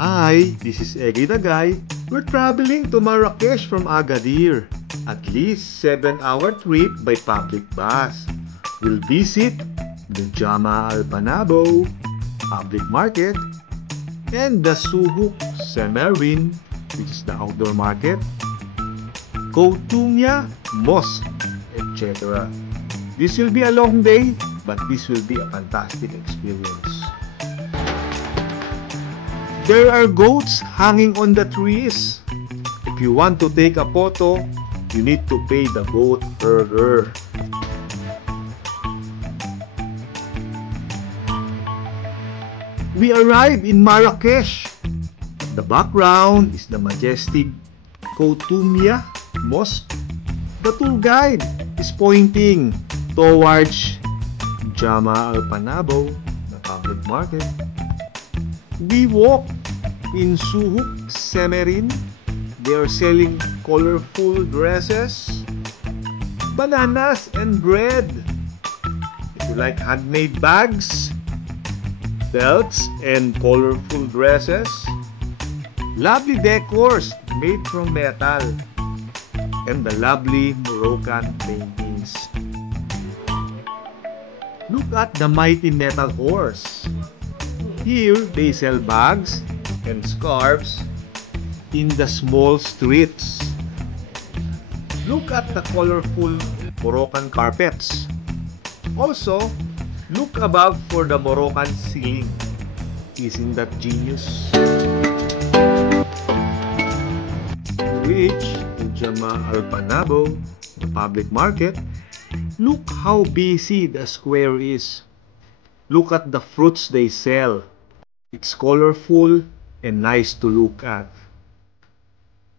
Hi, this is Eggy the Guy. We're traveling to Marrakech from Agadir. At least 7-hour trip by public bus. We'll visit the Jama al-Banabo public market and the Souhouk Semerin, which is the outdoor market, Koutoumia Mosque, etc. This will be a long day, but this will be a fantastic experience. There are goats hanging on the trees. If you want to take a photo, you need to pay the goat herder. We arrive in Marrakech. The background is the majestic Koutoumia Mosque. The tour guide is pointing towards Jama al-Banabo, the public market. We walk in Souhouk Semerin. They are selling colorful dresses, bananas, and bread. If you like handmade bags, belts, and colorful dresses, lovely decors made from metal, and the lovely Moroccan paintings. Look at the mighty metal horse. Here, they sell bags and scarves in the small streets. Look at the colorful Moroccan carpets. Also, look above for the Moroccan ceiling. Isn't that genius? Reach the Jama al-Banabo, the public market. Look how busy the square is. Look at the fruits they sell. It's colorful and nice to look at.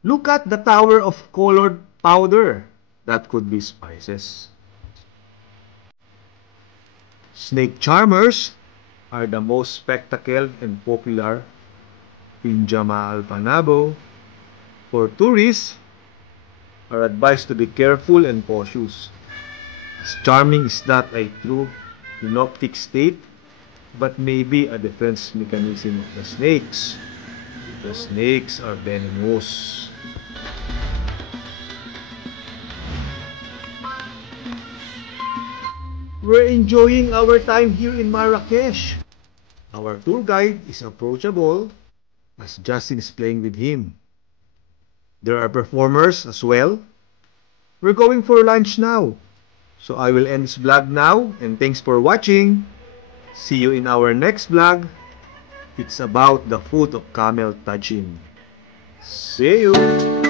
Look at the tower of colored powder. That could be spices. Snake charmers are the most spectacle and popular in Jama al-Banabo. For tourists, are advised to be careful and cautious. As charming is not a true hypnotic state, but maybe a defense mechanism of the snakes. The snakes are venomous. We're enjoying our time here in Marrakech. Our tour guide is approachable as Justin is playing with him. There are performers as well. We're going for lunch now. So I will end this vlog now, and thanks for watching. See you in our next vlog. It's about the foot of camel tajin. See you!